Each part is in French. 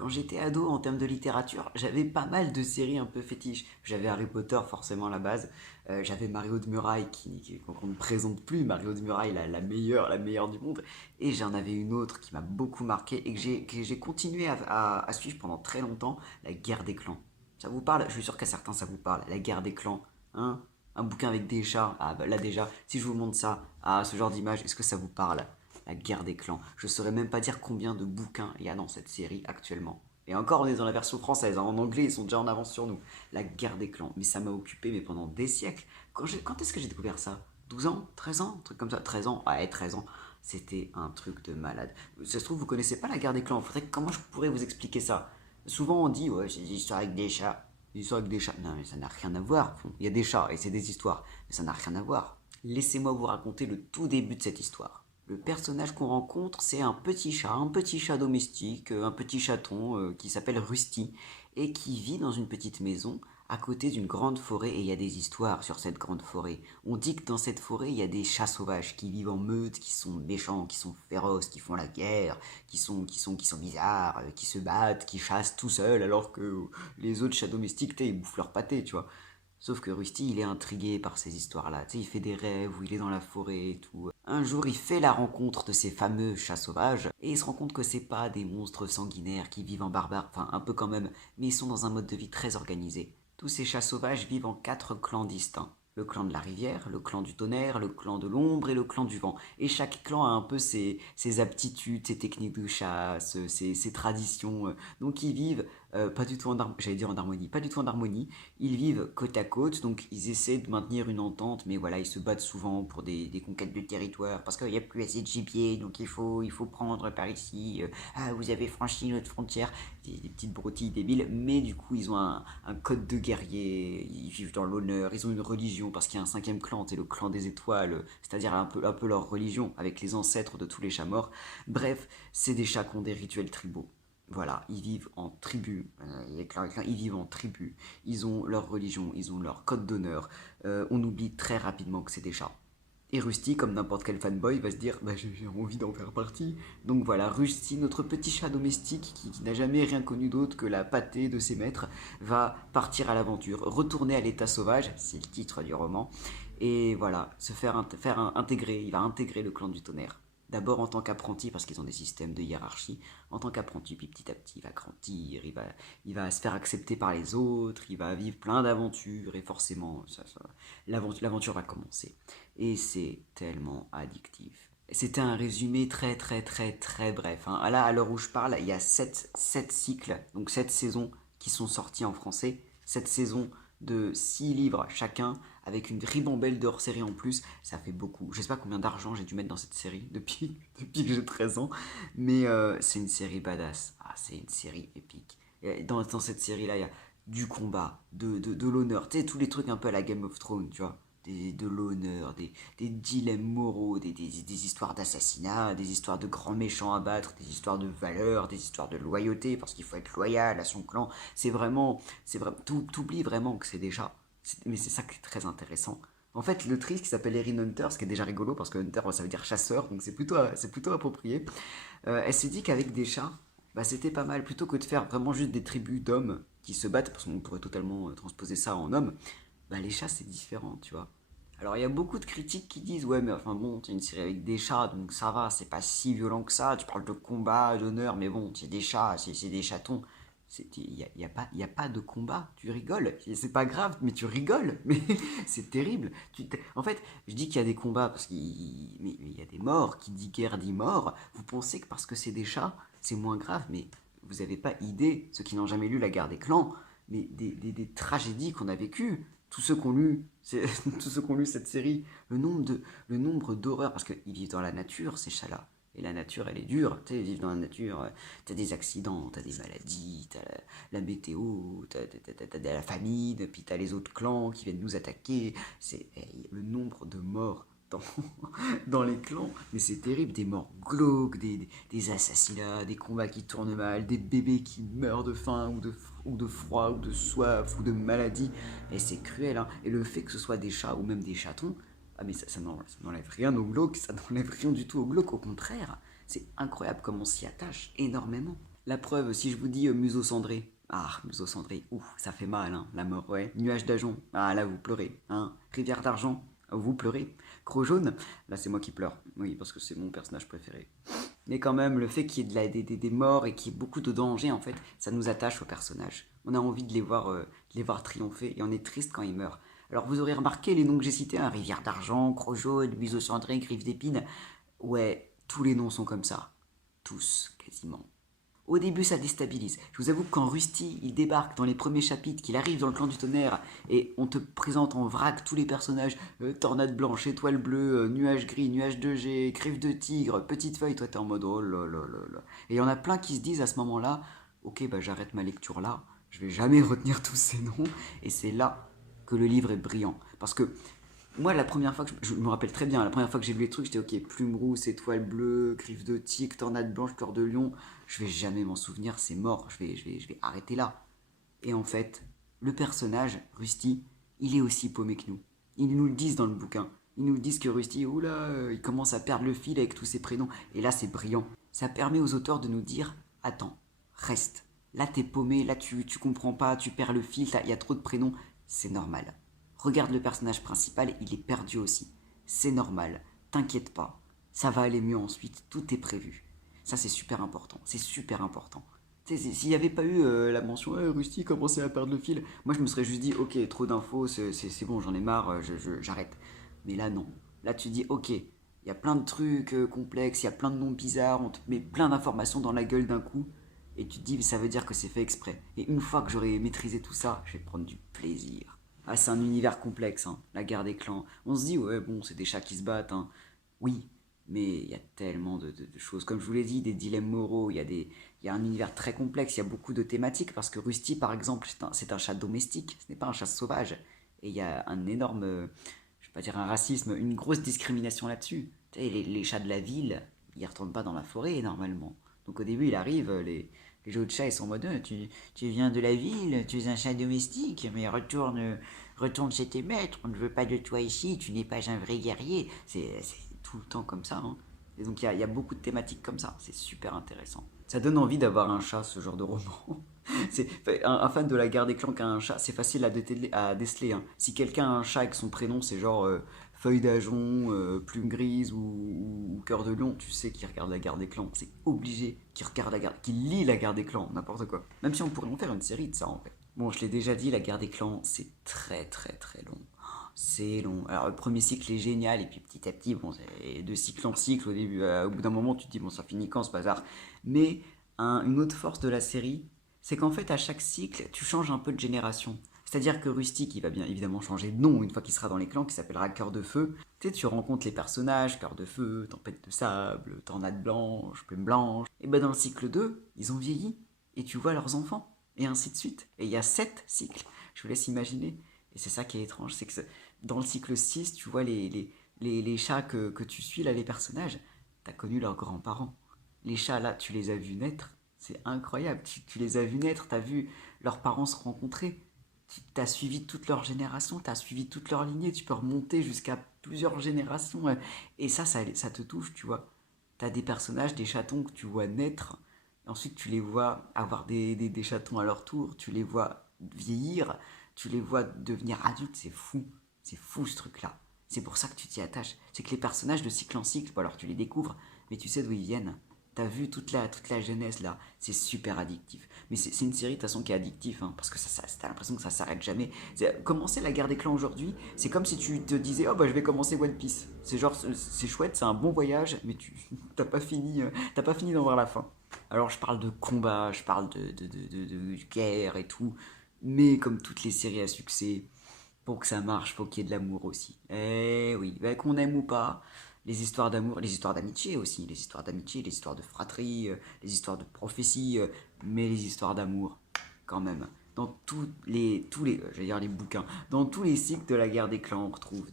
Quand j'étais ado en termes de littérature, j'avais pas mal de séries un peu fétiches. J'avais Harry Potter forcément à la base. J'avais Mario de Muraille qu'on ne présente plus, Mario de Muraille la meilleure du monde. Et j'en avais une autre qui m'a beaucoup marqué et que j'ai continué à suivre pendant très longtemps, La Guerre des Clans. Ça vous parle? Je suis sûr qu'à certains ça vous parle. La Guerre des Clans, hein? Un bouquin avec des chats. Ah bah là déjà, si je vous montre ça, ah ce genre d'image, est-ce que ça vous parle? La Guerre des Clans. Je saurais même pas dire combien de bouquins il y a dans cette série actuellement. Et encore, on est dans la version française. En anglais, ils sont déjà en avance sur nous. La Guerre des Clans. Mais ça m'a occupé mais pendant des siècles. Quand est-ce que j'ai découvert ça? 12 ans? 13 ans? Un truc comme ça. 13 ans? Ouais, 13 ans. C'était un truc de malade. Ça se trouve, vous connaissez pas la Guerre des Clans. Comment je pourrais vous expliquer ça? Souvent, on dit, ouais, c'est des histoires avec des chats. Des histoires avec des chats. Non, mais ça n'a rien à voir. Bon, il y a des chats et c'est des histoires. Mais ça n'a rien à voir. Laissez-moi vous raconter le tout début de cette histoire. Le personnage qu'on rencontre, c'est un petit chat domestique, un petit chaton qui s'appelle Rusty et qui vit dans une petite maison à côté d'une grande forêt et il y a des histoires sur cette grande forêt. On dit que dans cette forêt, il y a des chats sauvages qui vivent en meute, qui sont méchants, qui sont féroces, qui font la guerre, qui sont bizarres, qui se battent, qui chassent tout seuls alors que les autres chats domestiques, ils bouffent leur pâté, tu vois. Sauf que Rusty, il est intrigué par ces histoires-là. Tu sais, il fait des rêves où il est dans la forêt et tout. Un jour, il fait la rencontre de ces fameux chats sauvages et il se rend compte que c'est pas des monstres sanguinaires qui vivent en barbare, enfin un peu quand même, mais ils sont dans un mode de vie très organisé. Tous ces chats sauvages vivent en 4 clans distincts. Le clan de la rivière, le clan du tonnerre, le clan de l'ombre et le clan du vent. Et chaque clan a un peu ses aptitudes, ses techniques de chasse, ses traditions. Donc ils vivent pas du tout j'allais dire en harmonie, pas du tout en harmonie. Ils vivent côte à côte, donc ils essaient de maintenir une entente, mais voilà, ils se battent souvent pour des conquêtes de territoire, parce qu'il n'y a plus assez de gibier, donc il faut prendre par ici. Ah, vous avez franchi notre frontière, des petites broutilles débiles, mais du coup, ils ont un code de guerrier, ils vivent dans l'honneur, ils ont une religion, parce qu'il y a un cinquième clan, c'est le clan des étoiles, c'est-à-dire un peu leur religion, avec les ancêtres de tous les chats morts. Bref, c'est des chats qui ont des rituels tribaux. Voilà, ils vivent en tribu, ils vivent en tribu, ils ont leur religion, ils ont leur code d'honneur. On oublie très rapidement que c'est des chats. Et Rusty, comme n'importe quel fanboy, va se dire bah, j'ai envie d'en faire partie. Donc voilà, Rusty, notre petit chat domestique qui n'a jamais rien connu d'autre que la pâtée de ses maîtres, va partir à l'aventure, retourner à l'état sauvage, c'est le titre du roman, et voilà, intégrer, il va intégrer le clan du tonnerre. D'abord en tant qu'apprenti, parce qu'ils ont des systèmes de hiérarchie, en tant qu'apprenti, puis petit à petit il va grandir, il va se faire accepter par les autres, il va vivre plein d'aventures, et forcément l'aventure va commencer. Et c'est tellement addictif. C'était un résumé très très très très bref, hein. Là, à l'heure où je parle, il y a 7 cycles, donc 7 saisons qui sont sorties en français. 7 saisons de 6 livres chacun, avec une ribambelle de hors-série en plus. Ça fait beaucoup. Je sais pas combien d'argent j'ai dû mettre dans cette série depuis que j'ai 13 ans, mais c'est une série badass. Ah, c'est une série épique. Et dans cette série-là, il y a du combat, de l'honneur, tu sais, tous les trucs un peu à la Game of Thrones, tu vois de l'honneur, des dilemmes moraux, des histoires d'assassinat, des histoires de grands méchants à battre, des histoires de valeur, des histoires de loyauté, parce qu'il faut être loyal à son clan. C'est vraiment, t'oublies vraiment que c'est déjà, mais c'est ça qui est très intéressant. En fait, l'autrice qui s'appelle Erin Hunter, ce qui est déjà rigolo, parce que Hunter, ça veut dire chasseur, donc c'est plutôt approprié. Elle s'est dit qu'avec des chats, bah, c'était pas mal, plutôt que de faire vraiment juste des tribus d'hommes qui se battent, parce qu'on pourrait totalement transposer ça en hommes, bah, les chats c'est différent, tu vois. Alors il y a beaucoup de critiques qui disent ouais mais enfin bon c'est une série avec des chats donc ça va c'est pas si violent que ça tu parles de combat d'honneur mais bon c'est des chats c'est des chatons y a pas de combat tu rigoles c'est pas grave mais tu rigoles mais c'est terrible en fait je dis qu'il y a des combats parce qu'il y a des morts qui dit guerre dit mort vous pensez que parce que c'est des chats c'est moins grave mais vous avez pas idée ceux qui n'ont jamais lu la guerre des clans mais des tragédies qu'on a vécues tous ceux qui ont lu tous ceux qui ont lu cette série, le nombre d'horreurs, parce qu'ils vivent dans la nature, ces chats-là. Et la nature, elle est dure, tu sais, ils vivent dans la nature, t'as des accidents, t'as des maladies, t'as la météo, t'as la famine, puis t'as les autres clans qui viennent nous attaquer. Le nombre de morts dans, dans les clans, mais c'est terrible, des morts glauques, des assassinats, des combats qui tournent mal, des bébés qui meurent de faim ou de froid ou de soif ou de maladie, et c'est cruel, hein. Et le fait que ce soit des chats ou même des chatons, ah mais ça n'enlève rien au glauque, ça n'enlève rien du tout au glauque, au contraire, c'est incroyable comme on s'y attache énormément. La preuve, si je vous dis museau cendré. Ah, museau cendré, ouh, ça fait mal, hein, la mort, ouais. Nuage d'argent, ah là vous pleurez, hein. Rivière d'argent, vous pleurez. Croc jaune, là c'est moi qui pleure, oui, parce que c'est mon personnage préféré. Mais quand même, le fait qu'il y ait des morts et qu'il y ait beaucoup de dangers, en fait, ça nous attache aux personnages. On a envie de les voir triompher et on est triste quand ils meurent. Alors vous aurez remarqué les noms que j'ai cités, hein, Rivière d'argent, Croc jaune, museau cendré, Griffe d'épine. Ouais, tous les noms sont comme ça. Tous, quasiment. Au début, ça déstabilise. Je vous avoue que quand Rusty il débarque dans les premiers chapitres, qu'il arrive dans le clan du tonnerre et on te présente en vrac tous les personnages tornade blanche, étoile bleue, nuage gris, nuage de jet, griffe de tigre, petite feuille, toi t'es en mode oh là là là là. Et il y en a plein qui se disent à ce moment-là ok, bah j'arrête ma lecture là, je vais jamais retenir tous ces noms. Et c'est là que le livre est brillant. Parce que moi, la première fois que je me rappelle très bien, la première fois que j'ai vu les trucs, j'étais ok, plume rousse, étoile bleue, griffe de tigre, tornade blanche, cœur de lion. Je vais jamais m'en souvenir, c'est mort, je vais arrêter là. Et en fait, le personnage, Rusty, il est aussi paumé que nous. Ils nous le disent dans le bouquin. Ils nous disent que Rusty, oula, il commence à perdre le fil avec tous ses prénoms. Et là, c'est brillant. Ça permet aux auteurs de nous dire, attends, reste. Là, t'es paumé, là, tu comprends pas, tu perds le fil, il y a trop de prénoms. C'est normal. Regarde le personnage principal, il est perdu aussi. C'est normal, t'inquiète pas. Ça va aller mieux ensuite, tout est prévu. Ça, c'est super important. C'est super important. S'il n'y avait pas eu la mention Rusty commençait à perdre le fil, moi je me serais juste dit ok, trop d'infos, c'est bon, j'en ai marre, j'arrête. Mais là, non. Là, tu dis ok, il y a plein de trucs complexes, il y a plein de noms bizarres, on te met plein d'informations dans la gueule d'un coup, et tu te dis ça veut dire que c'est fait exprès. Et une fois que j'aurai maîtrisé tout ça, je vais prendre du plaisir. Ah, c'est un univers complexe, hein, la guerre des clans. On se dit, ouais, bon, c'est des chats qui se battent, hein. Oui, mais il y a tellement de choses. Comme je vous l'ai dit, des dilemmes moraux, il y a un univers très complexe, il y a beaucoup de thématiques, parce que Rusty, par exemple, c'est un chat domestique, ce n'est pas un chat sauvage. Et il y a un énorme, je vais pas dire un racisme, une grosse discrimination là-dessus. Tu sais, les chats de la ville, ils retournent pas dans la forêt, normalement. Donc au début, il arrive, les autres chats, ils sont en mode, tu viens de la ville, tu es un chat domestique, mais retourne chez tes maîtres, on ne veut pas de toi ici, tu n'es pas un vrai guerrier. C'est tout le temps comme ça, hein. Et donc il y a beaucoup de thématiques comme ça, c'est super intéressant. Ça donne envie d'avoir un chat, ce genre de roman. Un fan de la guerre des clans qui a un chat, c'est facile à déceler, hein. Si quelqu'un a un chat avec son prénom, c'est genre Feuille d'Ajon, Plume Grise ou Cœur de Lion, tu sais qu'il regarde la guerre des clans. C'est obligé qu'il regarde qu'il lit la guerre des clans, n'importe quoi. Même si on pourrait en faire une série de ça en fait. Bon, je l'ai déjà dit, la guerre des clans, c'est très très très long. C'est long. Alors le premier cycle est génial et puis petit à petit, bon, c'est de cycle en cycle. Au début, au bout d'un moment, tu te dis bon, ça finit quand ce bazar. Mais une autre force de la série, c'est qu'en fait à chaque cycle, tu changes un peu de génération. C'est-à-dire que Rusty, qui va bien évidemment changer de nom une fois qu'il sera dans les clans, qui s'appellera Cœur de Feu, tu sais, tu rencontres les personnages, Cœur de Feu, Tempête de Sable, Tornade Blanche, Plume Blanche. Et ben dans le cycle 2, ils ont vieilli, et tu vois leurs enfants, et ainsi de suite. Et il y a 7 cycles, je vous laisse imaginer. Et c'est ça qui est étrange, c'est que dans le cycle 6, tu vois les chats que tu suis, là, les personnages, t'as connu leurs grands-parents. Les chats, là, tu les as vus naître, c'est incroyable, tu les as vus naître, t'as vu leurs parents se rencontrer, tu as suivi toute leur génération, tu as suivi toute leur lignée, tu peux remonter jusqu'à plusieurs générations. Et ça te touche, tu vois. Tu as des personnages, des chatons que tu vois naître, et ensuite tu les vois avoir des chatons à leur tour, tu les vois vieillir, tu les vois devenir adultes, c'est fou ce truc-là. C'est pour ça que tu t'y attaches. C'est que les personnages de cycle en cycle, bon alors tu les découvres, mais tu sais d'où ils viennent. T'as vu toute la jeunesse là, c'est super addictif. Mais c'est une série de toute façon qui est addictive, hein, parce que t'as l'impression que ça s'arrête jamais. Commencer la guerre des clans aujourd'hui, c'est comme si tu te disais oh bah je vais commencer One Piece. C'est genre c'est chouette, c'est un bon voyage, mais t'as pas fini d'en voir la fin. Alors je parle de combat, je parle de guerre et tout, mais comme toutes les séries à succès, pour que ça marche, faut qu'il y ait de l'amour aussi. Eh oui, bah, qu'on aime ou pas, les histoires d'amour, les histoires d'amitié aussi, les histoires d'amitié, les histoires de fratrie, les histoires de prophétie, mais les histoires d'amour, quand même. Dans je vais dire les bouquins, dans tous les cycles de la guerre des clans, on retrouve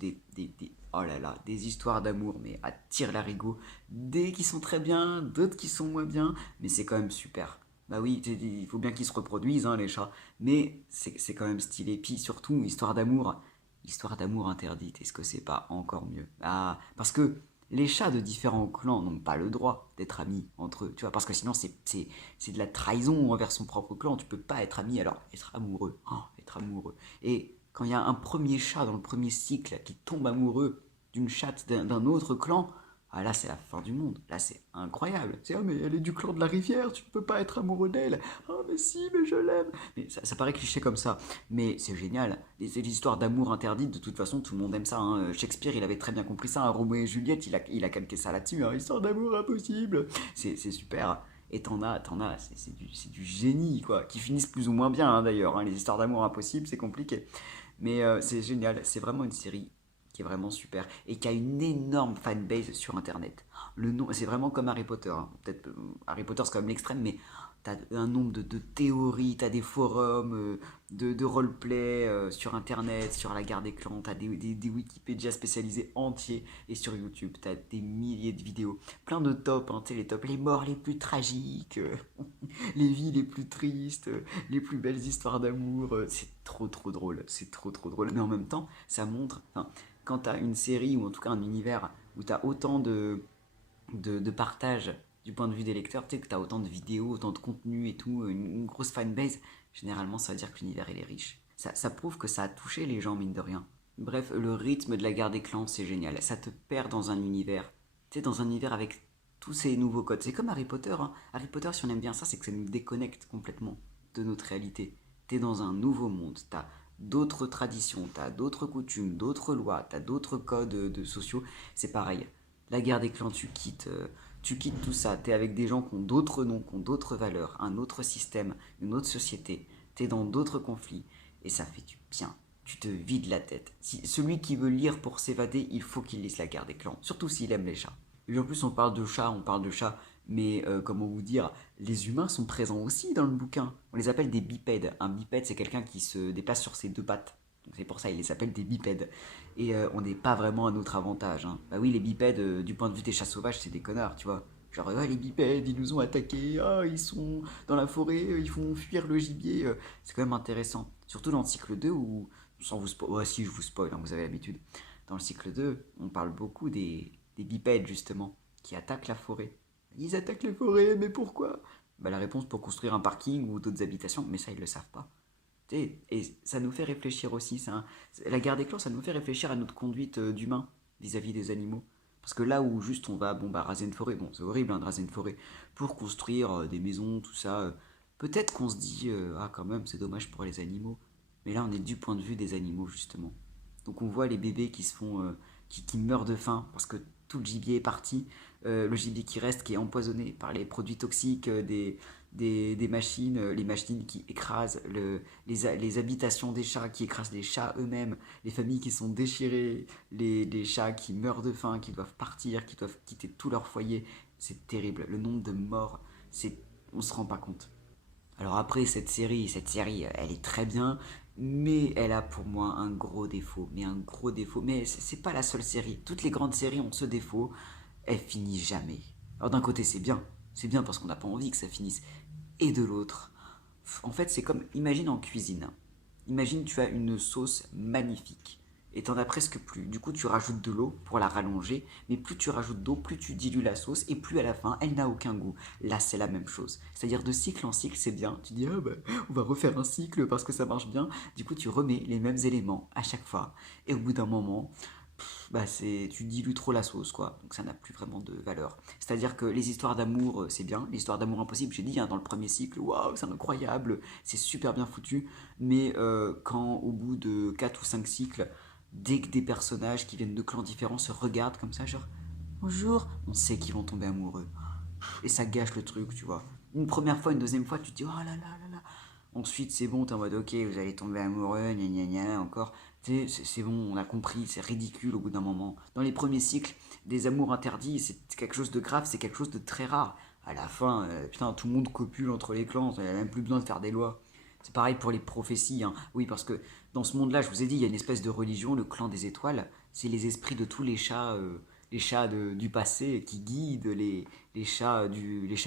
oh là là, des histoires d'amour, mais à tire larigot, des qui sont très bien, d'autres qui sont moins bien, mais c'est quand même super. Bah oui, il faut bien qu'ils se reproduisent, hein, les chats, mais c'est quand même stylé. Puis surtout, histoire d'amour interdite, est-ce que c'est pas encore mieux? Ah, parce que Les chats de différents clans n'ont pas le droit d'être amis entre eux, tu vois, parce que sinon c'est de la trahison envers son propre clan, tu peux pas être ami, alors être amoureux, oh, être amoureux. Et quand il y a un premier chat dans le premier cycle qui tombe amoureux d'une chatte d'un autre clan, ah là c'est la fin du monde, là c'est incroyable. C'est ah mais elle est du clan de la rivière, tu ne peux pas être amoureux d'elle. Ah mais si, mais je l'aime. Mais ça paraît cliché comme ça, mais c'est génial. Les histoires d'amour interdites, de toute façon, tout le monde aime ça, hein. Shakespeare, il avait très bien compris ça, hein. Roméo et Juliette, il a calqué ça là-dessus, hein. Histoire d'amour impossible. C'est super. Et t'en as, c'est du génie, quoi. Qui finissent plus ou moins bien, hein, d'ailleurs, hein. Les histoires d'amour impossibles, c'est compliqué. Mais c'est génial. C'est vraiment une série qui est vraiment super et qui a une énorme fanbase sur internet. Le nom, c'est vraiment comme Harry Potter, hein. Peut-être Harry Potter c'est comme l'extrême, mais t'as un nombre de théories, t'as des forums, de roleplay sur internet, sur la guerre des clans, t'as des Wikipédia spécialisés entiers, et sur YouTube t'as des milliers de vidéos, plein de tops, hein, tu sais, les tops, les morts les plus tragiques, les vies les plus tristes, les plus belles histoires d'amour, c'est trop trop drôle, c'est trop trop drôle, mais en même temps ça montre, enfin, quand t'as une série ou en tout cas un univers où t'as autant de partage du point de vue des lecteurs, tu sais que tu as autant de vidéos, autant de contenu et tout, une grosse fanbase, généralement ça veut dire que l'univers il est riche. Ça prouve que ça a touché les gens, mine de rien. Bref, le rythme de la guerre des clans, c'est génial. Ça te perd dans un univers. Tu sais, dans un univers avec tous ces nouveaux codes. C'est comme Harry Potter, hein. Harry Potter, si on aime bien ça, c'est que ça nous déconnecte complètement de notre réalité. T'es dans un nouveau monde, t'as d'autres traditions, t'as d'autres coutumes, d'autres lois, t'as d'autres codes sociaux. C'est pareil. La guerre des clans, tu quittes tout ça, t'es avec des gens qui ont d'autres noms, qui ont d'autres valeurs, un autre système, une autre société, t'es dans d'autres conflits, et ça fait du bien. Tu te vides la tête. Si, celui qui veut lire pour s'évader, il faut qu'il lise la guerre des clans, surtout s'il aime les chats. Et en plus, on parle de chats, mais comment vous dire, les humains sont présents aussi dans le bouquin. On les appelle des bipèdes. Un bipède, c'est quelqu'un qui se déplace sur ses deux pattes. Donc c'est pour ça qu'ils les appellent des bipèdes. Et on n'est pas vraiment à notre avantage, hein. Bah oui, les bipèdes, du point de vue des chats sauvages, c'est des connards, tu vois. Genre, ouais, les bipèdes, ils nous ont attaqués, ah, ils sont dans la forêt, ils font fuir le gibier. C'est quand même intéressant. Surtout dans le cycle 2 où, sans vous spoiler, ouais, si je vous spoil, hein, vous avez l'habitude. Dans le cycle 2 on parle beaucoup des bipèdes, justement, qui attaquent la forêt. Ils attaquent les forêts, mais pourquoi? Bah la réponse, pour construire un parking ou d'autres habitations, mais ça, ils le savent pas. Et ça nous fait réfléchir aussi. La guerre des clans, ça nous fait réfléchir à notre conduite d'humain vis-à-vis des animaux. Parce que là où juste on va bon, bah, raser une forêt, bon c'est horrible, hein, de raser une forêt, pour construire des maisons, tout ça, peut-être qu'on se dit, ah quand même c'est dommage pour les animaux. Mais là on est du point de vue des animaux justement. Donc on voit les bébés qui meurent de faim parce que tout le gibier est parti. Le gibier qui reste, qui est empoisonné par les produits toxiques des machines, les machines qui écrasent les habitations des chats, qui écrasent les chats eux-mêmes, les familles qui sont déchirées, les chats qui meurent de faim, qui doivent partir, qui doivent quitter tout leur foyer. C'est terrible. Le nombre de morts, on se rend pas compte. Alors après, cette série, elle est très bien, mais elle a pour moi un gros défaut. Mais un gros défaut. Mais c'est pas la seule série. Toutes les grandes séries ont ce défaut. Elles finissent jamais. Alors d'un côté, c'est bien. C'est bien parce qu'on n'a pas envie que ça finisse. Et de l'autre, en fait, c'est comme, imagine en cuisine. Imagine tu as une sauce magnifique et t'en as presque plus. Du coup, tu rajoutes de l'eau pour la rallonger, mais plus tu rajoutes d'eau, plus tu dilues la sauce et plus à la fin, elle n'a aucun goût. Là, c'est la même chose. C'est-à-dire de cycle en cycle, c'est bien. Tu dis, ah bah, on va refaire un cycle parce que ça marche bien. Du coup, tu remets les mêmes éléments à chaque fois. Et au bout d'un moment, bah tu dilues trop la sauce, quoi. Donc ça n'a plus vraiment de valeur. C'est-à-dire que les histoires d'amour, c'est bien. Les histoires d'amour impossible, j'ai dit, hein, dans le premier cycle, waouh, c'est incroyable, c'est super bien foutu. Mais quand au bout de 4 ou 5 cycles, dès que des personnages qui viennent de clans différents se regardent comme ça, genre bonjour, on sait qu'ils vont tomber amoureux. Et ça gâche le truc, tu vois. Une première fois, une deuxième fois, tu te dis oh là là là là. Ensuite, c'est bon, t'es en mode ok, vous allez tomber amoureux, gna gna gna, encore. Tu sais, c'est bon, on a compris, c'est ridicule au bout d'un moment. Dans les premiers cycles, des amours interdits, c'est quelque chose de grave, c'est quelque chose de très rare. À la fin, putain, tout le monde copule entre les clans, il n'y a même plus besoin de faire des lois. C'est pareil pour les prophéties, hein. Oui, parce que dans ce monde-là, je vous ai dit, il y a une espèce de religion, le clan des étoiles. C'est les esprits de tous les chats du passé qui guident les chats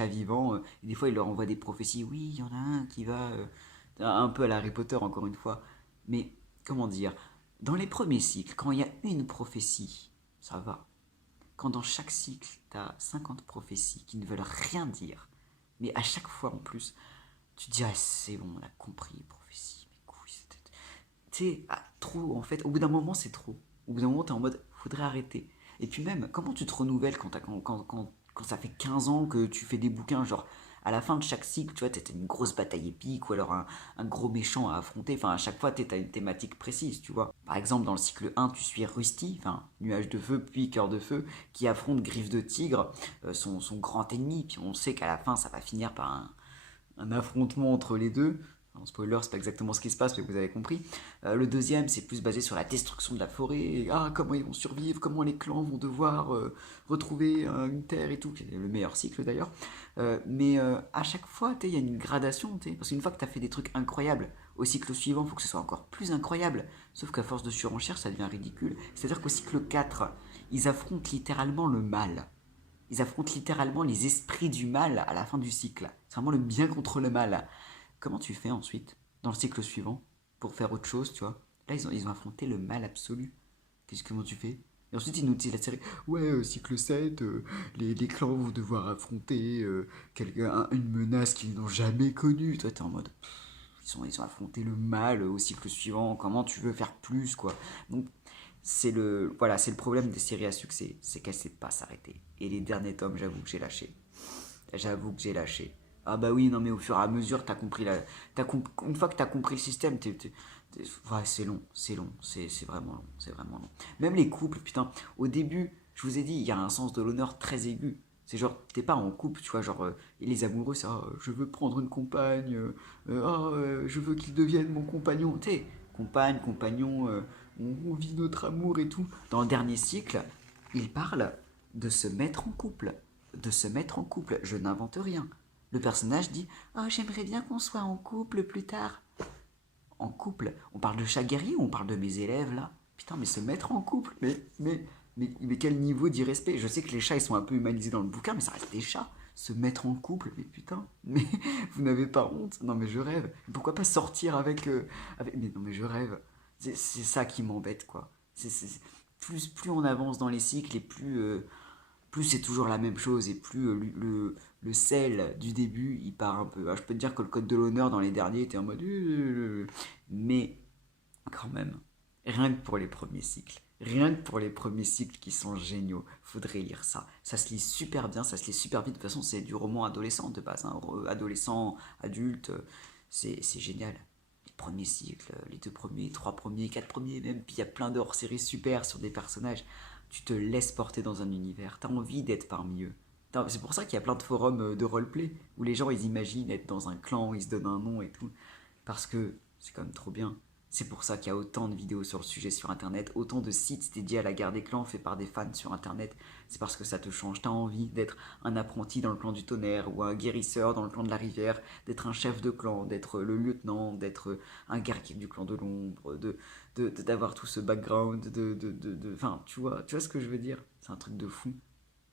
vivants. Et des fois, ils leur envoient des prophéties. Oui, il y en a un qui va un peu à la Harry Potter, encore une fois. Mais comment dire, dans les premiers cycles, quand il y a une prophétie, ça va. quand dans chaque cycle, t'as 50 prophéties qui ne veulent rien dire, mais à chaque fois en plus, tu te dis, ah, c'est bon, on a compris les prophéties, mes couilles, tu sais, trop, en fait, au bout d'un moment, c'est trop. Au bout d'un moment, t'es en mode, faudrait arrêter. Et puis même, comment tu te renouvelles quand ça fait 15 ans que tu fais des bouquins, genre, à la fin de chaque cycle, tu vois, t'as une grosse bataille épique ou alors un gros méchant à affronter. Enfin, à chaque fois, t'as une thématique précise, tu vois. Par exemple, dans le cycle 1, tu suis Rusty, enfin, nuage de feu, puis cœur de feu, qui affronte Griffe de tigre, son grand ennemi. Puis on sait qu'à la fin, ça va finir par un affrontement entre les deux. En spoiler, c'est pas exactement ce qui se passe, mais vous avez compris. Le deuxième, c'est plus basé sur la destruction de la forêt. Comment ils vont survivre, comment les clans vont devoir retrouver une terre et tout. C'est le meilleur cycle d'ailleurs. Mais à chaque fois, il y a une gradation. Parce qu'une fois que tu as fait des trucs incroyables, au cycle suivant, il faut que ce soit encore plus incroyable. Sauf qu'à force de surenchère, ça devient ridicule. C'est-à-dire qu'au cycle 4, ils affrontent littéralement le mal. Ils affrontent littéralement les esprits du mal à la fin du cycle. C'est vraiment le bien contre le mal. Comment tu fais ensuite, dans le cycle suivant, pour faire autre chose, tu vois? Là, ils ont affronté le mal absolu. Comment tu fais? Et ensuite, ils nous disent la série, ouais, cycle 7, les clans vont devoir affronter une menace qu'ils n'ont jamais connue. Toi, t'es en mode, ils ont affronté le mal au cycle suivant, comment tu veux faire plus, quoi? Donc, c'est le problème des séries à succès, c'est qu'elles ne savent pas s'arrêter. Et les derniers tomes, j'avoue que j'ai lâché. J'avoue que j'ai lâché. Ah bah oui, non mais au fur et à mesure, une fois que t'as compris le système, ouais, c'est long, c'est vraiment long, c'est vraiment long. Même les couples, putain, au début, je vous ai dit, il y a un sens de l'honneur très aigu. C'est genre, t'es pas en couple, tu vois, genre, et les amoureux, c'est, ah, je veux prendre une compagne, je veux qu'il devienne mon compagnon, tu sais, compagne, compagnon, on vit notre amour et tout. Dans le dernier cycle, il parle de se mettre en couple. De se mettre en couple, je n'invente rien. Le personnage dit, oh, j'aimerais bien qu'on soit en couple plus tard. En couple? On parle de chat guerrier ou on parle de mes élèves là? Putain, mais se mettre en couple, mais quel niveau d'irrespect? Je sais que les chats ils sont un peu humanisés dans le bouquin, mais ça reste des chats. Se mettre en couple, mais putain, mais vous n'avez pas honte? Non mais je rêve. Pourquoi pas sortir avec... Mais non mais je rêve. C'est ça qui m'embête quoi. Plus on avance dans les cycles et plus c'est toujours la même chose et plus le sel du début il part un peu. Alors, je peux te dire que le code de l'honneur dans les derniers était en mode. Mais quand même, rien que pour les premiers cycles. Rien que pour les premiers cycles qui sont géniaux, faudrait lire ça. Ça se lit super bien, ça se lit super vite. De toute façon, c'est du roman adolescent de base. Hein. Adolescent, adulte, c'est génial. Les premiers cycles, les deux premiers, trois premiers, quatre premiers même. Puis il y a plein de hors-séries super sur des personnages. Tu te laisses porter dans un univers. T'as envie d'être parmi eux. C'est pour ça qu'il y a plein de forums de roleplay où les gens ils imaginent être dans un clan, ils se donnent un nom et tout. Parce que c'est quand même trop bien. C'est pour ça qu'il y a autant de vidéos sur le sujet sur internet, autant de sites dédiés à la guerre des clans faits par des fans sur internet. C'est parce que ça te change. T'as envie d'être un apprenti dans le clan du tonnerre ou un guérisseur dans le clan de la rivière, d'être un chef de clan, d'être le lieutenant, d'être un guerrier du clan de l'ombre, d'avoir tout ce background, enfin, tu vois ce que je veux dire? C'est un truc de fou.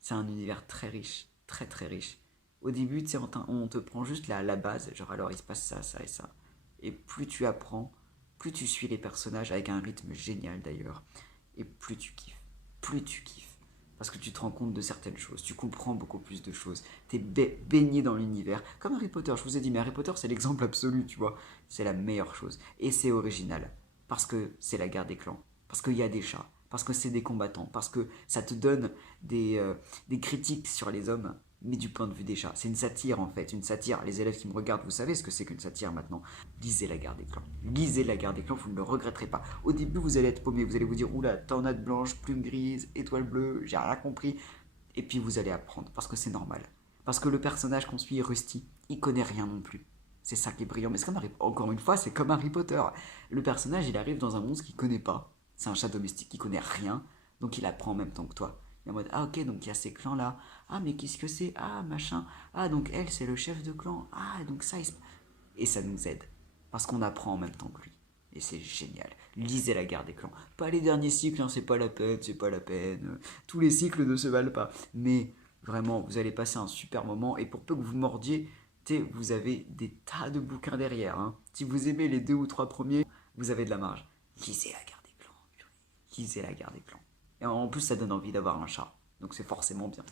C'est un univers très riche, très très riche. Au début, tu sais, on te prend juste la base, genre alors il se passe ça, ça et ça. Et plus tu apprends, plus tu suis les personnages avec un rythme génial d'ailleurs, et plus tu kiffes, plus tu kiffes. Parce que tu te rends compte de certaines choses, tu comprends beaucoup plus de choses, t'es baigné dans l'univers. Comme Harry Potter, je vous ai dit, mais Harry Potter c'est l'exemple absolu, tu vois. C'est la meilleure chose. Et c'est original. Parce que c'est la guerre des clans. Parce qu'il y a des chats. Parce que c'est des combattants. Parce que ça te donne des critiques sur les hommes, mais du point de vue des chats. C'est une satire en fait, une satire. Les élèves qui me regardent, vous savez ce que c'est qu'une satire maintenant. Lisez la guerre des clans. Lisez la guerre des clans, vous ne le regretterez pas. Au début, vous allez être paumé, vous allez vous dire, oula, tornade blanche, plume grise, étoile bleue, j'ai rien compris. Et puis vous allez apprendre, parce que c'est normal. Parce que le personnage qu'on suit, Rusty, il connaît rien non plus. C'est ça qui est brillant. Mais c'est comme encore une fois, c'est comme Harry Potter. Le personnage, il arrive dans un monde qu'il connaît pas. C'est un chat domestique qui connaît rien, donc il apprend en même temps que toi. Il est en mode, ah ok, donc il y a ces clans-là. Ah, mais qu'est-ce que c'est? Ah, machin. Ah, donc elle, c'est le chef de clan. Ah, donc ça, et ça nous aide. Parce qu'on apprend en même temps que lui. Et c'est génial. Lisez la guerre des clans. Pas les derniers cycles, hein, c'est pas la peine, c'est pas la peine. Tous les cycles ne se valent pas. Mais vraiment, vous allez passer un super moment. Et pour peu que vous mordiez, vous avez des tas de bouquins derrière. Hein. Si vous aimez les deux ou trois premiers, vous avez de la marge. Lisez la guerre des clans. Lisez la guerre des clans. Et en plus, ça donne envie d'avoir un chat. Donc c'est forcément bien.